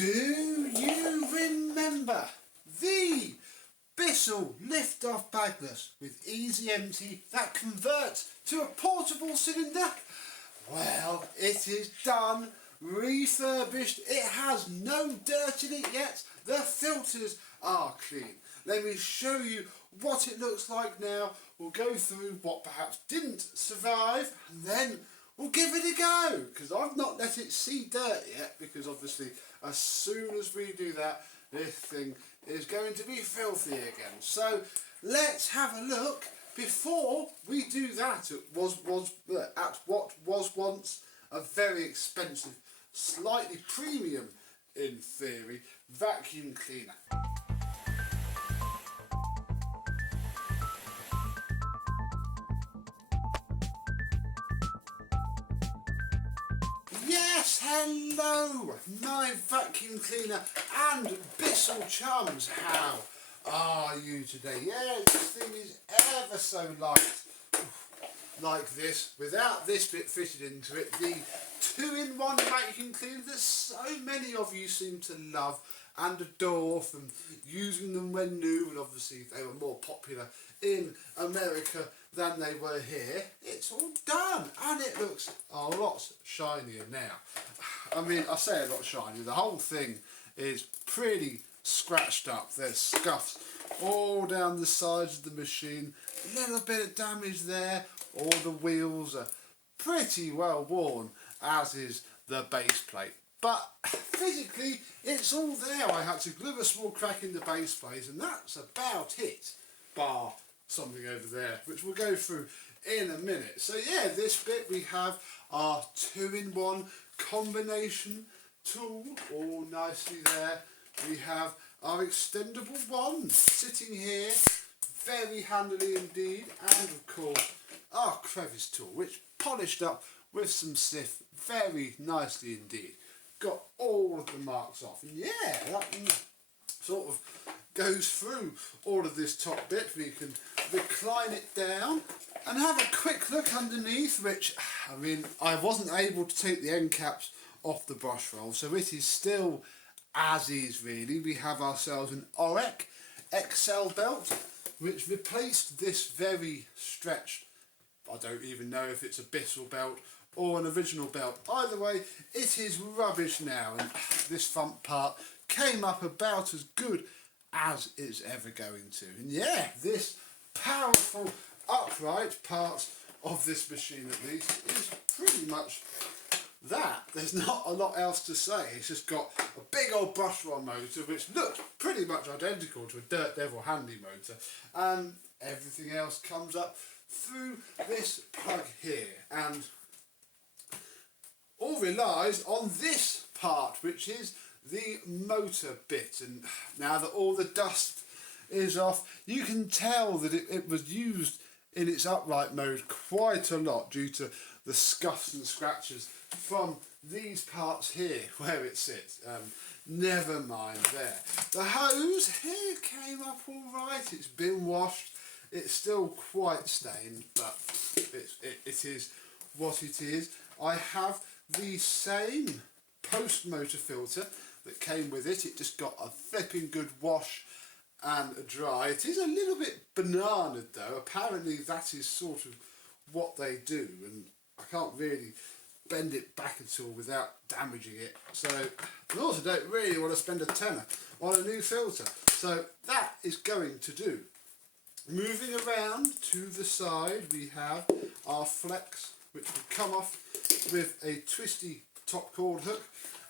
Do you remember the Bissell Lift-Off bagless with easy empty that converts to a portable cylinder? Well, it is done, refurbished, it has no dirt in it yet, the filters are clean. Let me show you what it looks like now. We'll go through what perhaps didn't survive and then we'll give it a go, because I've not let it see dirt yet, because obviously as soon as we do that, this thing is going to be filthy again. So let's have a look. Before we do that, at what was once a very expensive, slightly premium in theory, vacuum cleaner. Yes, hello, my vacuum cleaner and Bissell chums. How are you today? Yeah, this thing is ever so light, like this, without this bit fitted into it, the 2-in-1 vacuum cleaner that so many of you seem to love and adore from using them when new, and obviously they were more popular in America than they were here. It's all done and it looks a lot shinier now. I mean, I say a lot shinier, the whole thing is pretty scratched up. There's scuffs all down the sides of the machine, a little bit of damage there, all the wheels are pretty well worn, as is the base plate. But physically it's all there. I had to glue a small crack in the base plate and that's about it, bar something over there, which we'll go through in a minute. So yeah, this bit we have our 2-in-1 combination tool, all nicely there. We have our extendable wand sitting here, very handily indeed, and of course our crevice tool, which polished up with some sif very nicely indeed. Got all of the marks off, and yeah, that sort of goes through all of this top bit. We can recline it down and have a quick look underneath, which, I mean, I wasn't able to take the end caps off the brush roll, so it is still as is really. We have ourselves an Orec XL belt, which replaced this very stretched, I don't even know if it's a Bissell belt or an original belt. Either way, it is rubbish now, and this thump part came up about as good as it's ever going to. And yeah, this powerful upright part of this machine at least is pretty much that. There's not a lot else to say. It's just got a big old brush roll motor which looks pretty much identical to a Dirt Devil handy motor, and everything else comes up through this plug here, and all relies on this part, which is the motor bit. And now that all the dust is off, you can tell that it was used in its upright mode quite a lot due to the scuffs and scratches from these parts here where it sits. Never mind there. The hose here came up all right. It's been washed. It's still quite stained, but it is what it is. I have the same post-motor filter that came with it. It just got a flipping good wash and a dry. It is a little bit bananaed though. Apparently that is sort of what they do, and I can't really bend it back at all without damaging it. So I also don't really want to spend a tenner on a new filter. So that is going to do. Moving around to the side, we have our flex, which will come off with a twisty top cord hook.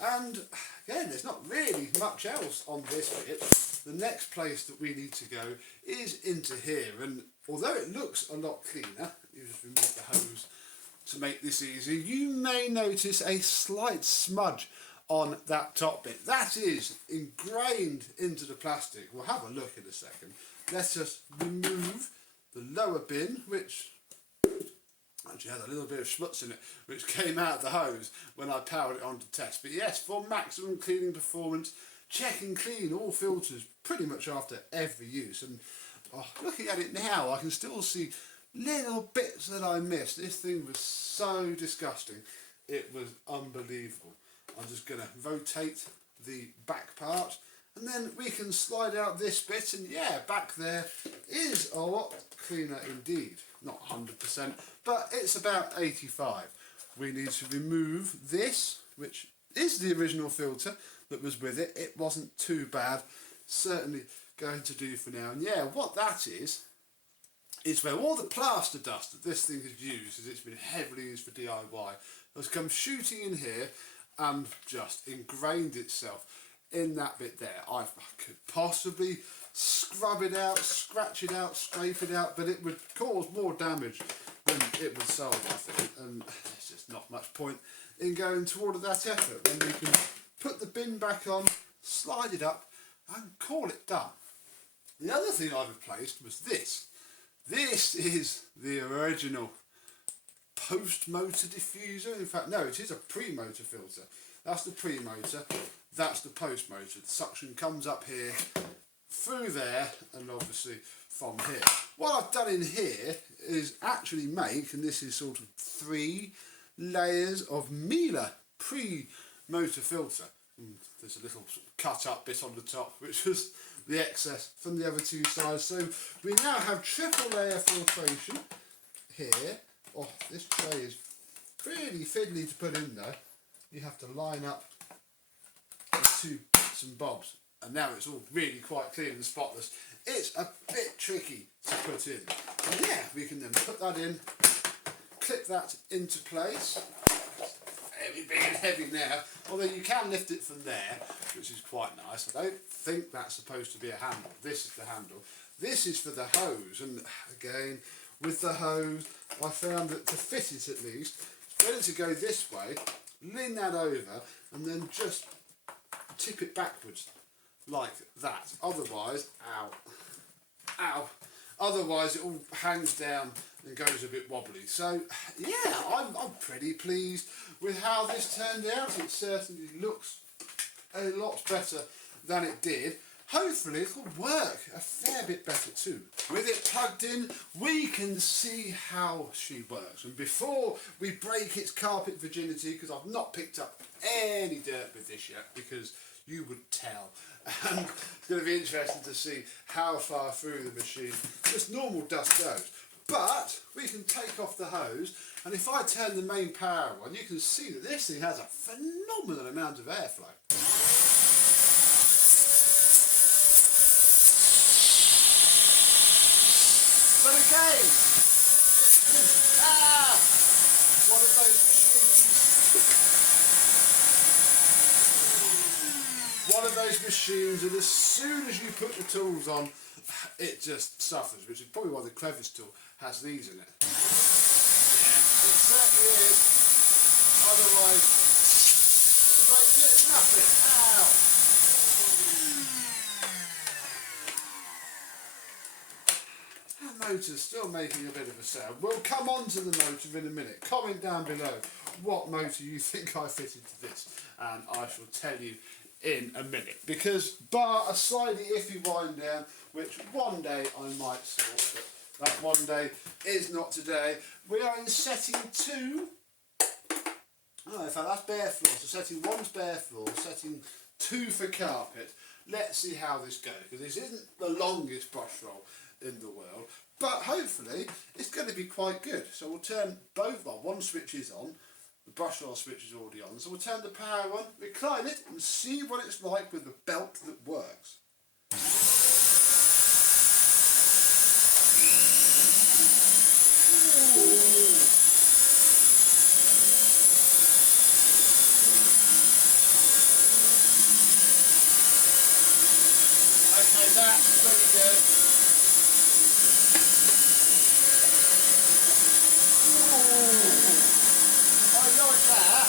And again, there's not really much else on this bit. The next place that we need to go is into here, and although it looks a lot cleaner, you just remove the hose to make this easy, you may notice a slight smudge on that top bit. That is ingrained into the plastic. We'll have a look in a second. Let's just remove the lower bin, which actually had a little bit of schmutz in it, which came out of the hose when I powered it on to test. But yes, for maximum cleaning performance, check and clean all filters pretty much after every use. And looking at it now, I can still see little bits that I missed. This thing was so disgusting. It was unbelievable. I'm just going to rotate the back part, and then we can slide out this bit, and yeah, back there is a lot cleaner indeed. Not 100%, but it's about 85. We need to remove this, which is the original filter that was with it. It wasn't too bad, certainly going to do for now. And yeah, what that is where all the plaster dust that this thing has used, as it's been heavily used for DIY, has come shooting in here and just ingrained itself in that bit there. I could possibly scrub it out, scratch it out, scrape it out, but it would cause more damage than it would solve, I think, and there's just not much point in going to all of that effort when we can put the bin back on, slide it up and call it done. The other thing I replaced was this. This is the original post-motor diffuser. In fact, no, it is a pre-motor filter. That's the pre-motor, that's the post-motor. The suction comes up here, through there, and obviously from here. What I've done in here is actually make, and this is sort of 3 layers of Miele pre-motor filter. And there's a little sort of cut up bit on the top, which was the excess from the other 2 sides. So we now have triple layer filtration here. Oh, this tray is pretty fiddly to put in there. You have to line up the 2 bits and bobs, and now it's all really quite clean and spotless. It's a bit tricky to put in. And yeah, we can then put that in, clip that into place. It's big and heavy now, although you can lift it from there, which is quite nice. I don't think that's supposed to be a handle. This is the handle. This is for the hose, and again, with the hose, I found that to fit it at least, it's better to go this way, lean that over, and then just tip it backwards like that. Otherwise, ow, otherwise it all hangs down and goes a bit wobbly. So yeah, I'm pretty pleased with how this turned out. It certainly looks a lot better than it did. Hopefully it'll work a fair bit better too. With it plugged in, we can see how she works. And before we break its carpet virginity, because I've not picked up any dirt with this yet, because you would tell. And it's going to be interesting to see how far through the machine just normal dust goes. But we can take off the hose, and if I turn the main power on, you can see that this thing has a phenomenal amount of airflow. But again, one of those machines. One of those machines, and as soon as you put the tools on, it just suffers, which is probably why the crevice tool has these in it. Yeah, it certainly is. Otherwise, you won't get nothing. Ow! That motor's still making a bit of a sound. We'll come on to the motor in a minute. Comment down below what motor you think I fitted to this, and I shall tell you in a minute, because bar a slightly iffy wind down, which one day I might sort, but that one day is not today. We are in setting 2. Oh, in fact, that's bare floor. So setting 1's bare floor, setting 2 for carpet. Let's see how this goes, because this isn't the longest brush roll in the world, but hopefully it's going to be quite good. So we'll turn both, well, one switch is on, the brush roll switch is already on, so we'll turn the power on, recline it, and see what it's like with the belt that works. Okay, that's pretty good. I like that.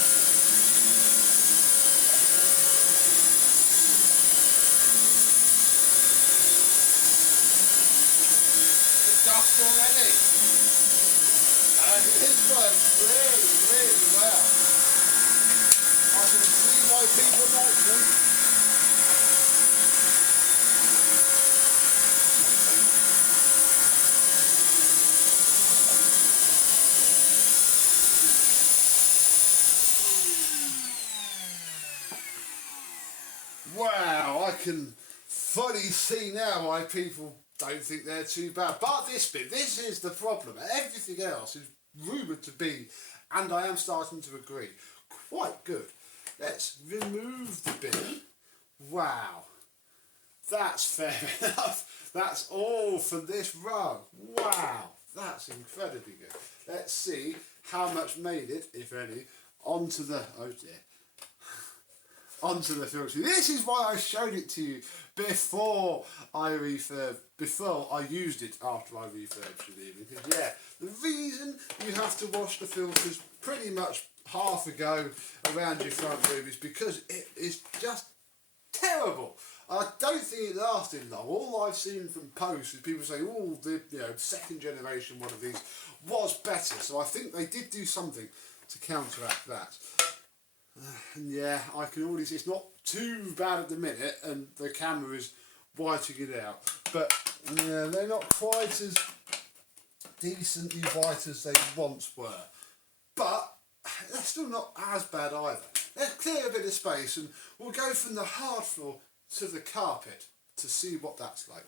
The dust already. And this works really, really well. I can see why people like them. Wow, I can fully see now why people don't think they're too bad. But this bit, this is the problem. Everything else is rumoured to be, and I am starting to agree, quite good. Let's remove the bin. Wow, that's fair enough. That's all for this row. Wow, that's incredibly good. Let's see how much made it, if any, onto the, oh dear, onto the filter. This is why I showed it to you before I used it after I refurbished it. Because yeah, the reason you have to wash the filters pretty much half a go around your front room is because it is just terrible. I don't think it lasted long. All I've seen from posts is people saying, oh, the second generation one of these was better. So I think they did do something to counteract that. And yeah, I can already see it's not too bad at the minute, and the camera is whiting it out. But yeah, they're not quite as decently white as they once were. But they're still not as bad either. Let's clear a bit of space and we'll go from the hard floor to the carpet to see what that's like.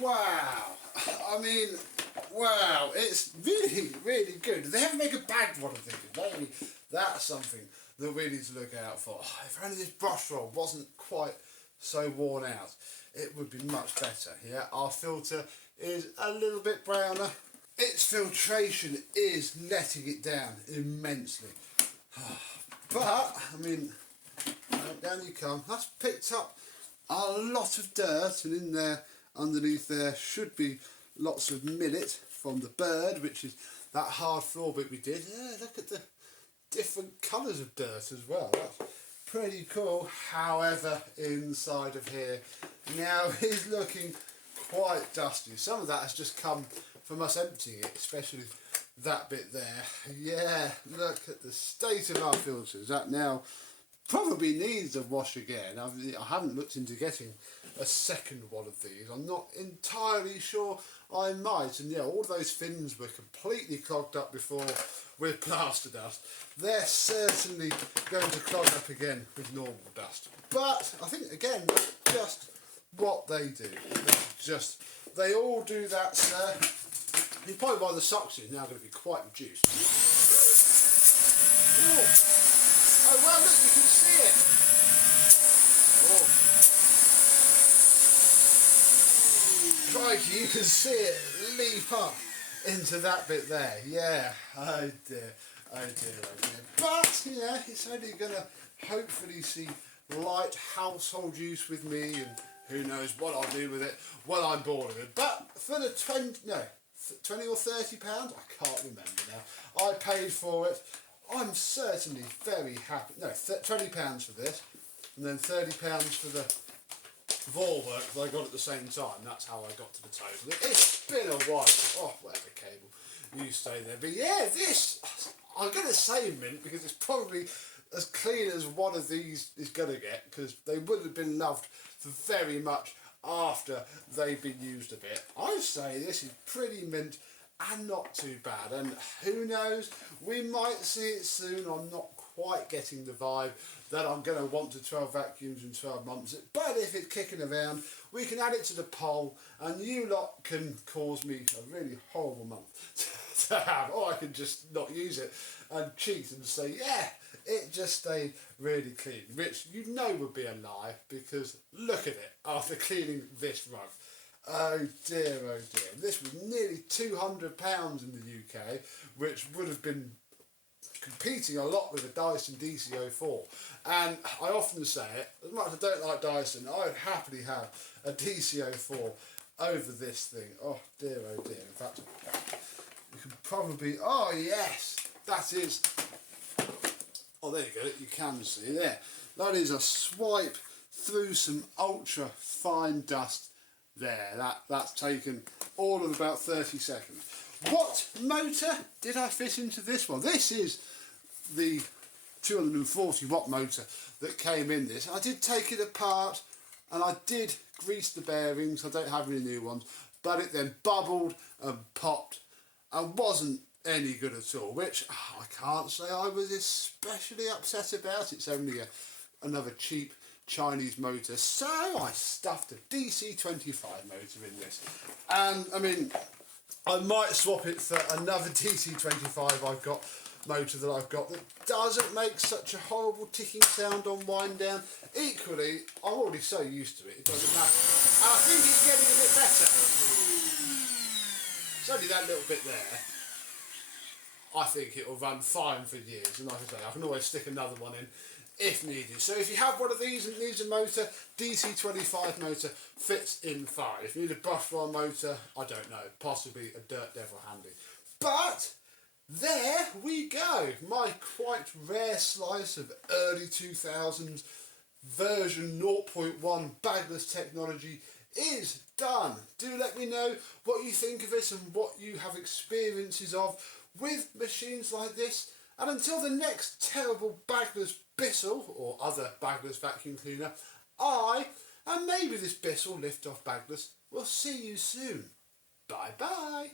Wow, I mean, wow, it's really, really good. They haven't made a bagged one of these. Maybe that's something that we need to look out for. Oh, if only this brush roll wasn't quite so worn out, it would be much better. Yeah, our filter is a little bit browner. Its filtration is letting it down immensely. But, I mean, down you come. That's picked up a lot of dirt, and in there, underneath there, should be lots of millet from the bird, which is that hard floor bit we did. Yeah, look at the different colours of dirt as well. That's pretty cool. However, inside of here now is looking quite dusty. Some of that has just come from us emptying it, especially that bit there. Yeah, look at the state of our filters. That now probably needs a wash again. I haven't looked into getting a second one of these. I'm not entirely sure I might. And yeah, all those fins were completely clogged up before with plaster dust. They're certainly going to clog up again with normal dust. But I think, again, that's just what they do. They all do that, sir. You probably why the socks is now going to be quite reduced. Oh, well, look, you can see it. Oh. Crikey, you can see it leap up into that bit there. Yeah, oh dear, oh dear, oh dear. But, yeah, it's only going to hopefully see light household use with me, and who knows what I'll do with it when I'm bored of it. But for the 20 or 30 pounds, I can't remember now. I paid for it. I'm certainly very happy. No, 20 pounds for this, and then 30 pounds for the ball work that I got at the same time. That's how I got to the total. It's been a while. Oh, whatever, cable. You stay there. But yeah, this, I'm going to say mint because it's probably as clean as one of these is going to get, because they would have been loved for very much after they've been used a bit. I say this is pretty mint and not too bad, and who knows, we might see it soon. I'm not quite getting the vibe that I'm going to want to 12 vacuums in 12 months, but if it's kicking around, we can add it to the poll, and you lot can cause me a really horrible month to have, or I can just not use it and cheat and say, yeah, it just stayed really clean, which you know would be a lie, because look at it after cleaning this rug. Oh dear, oh dear. This was nearly £200 in the UK, which would have been competing a lot with a Dyson DC04. And I often say it, as much as I don't like Dyson, I would happily have a DC04 over this thing. Oh dear, oh dear. In fact, you can probably, oh yes, that is, oh there you go, you can see there. That is a swipe through some ultra fine dust there. That's taken all of about 30 seconds. What motor did I fit into this one? This is the 240 watt motor that came in this. I did take it apart and I did grease the bearings. I don't have any new ones, but it then bubbled and popped and wasn't any good at all, which I can't say I was especially upset about. It's only another cheap Chinese motor, so I stuffed a DC25 motor in this, and I mean, I might swap it for another DC25 I've got, motor that I've got, that doesn't make such a horrible ticking sound on wind down. Equally, I'm already so used to it, it doesn't matter, and I think it's getting a bit better. It's only that little bit there. I think it'll run fine for years, and like I say, I can always stick another one in if needed. So if you have one of these and needs a motor, DC25 motor fits in fine. If you need a brushfire motor, I don't know, possibly a Dirt Devil handy. But there we go, my quite rare slice of early 2000s version 0.1 bagless technology is done. Do let me know what you think of it and what you have experiences of with machines like this. And until the next terrible bagless Bissell or other bagless vacuum cleaner, I, and maybe this Bissell Lift-Off bagless, will see you soon. Bye bye.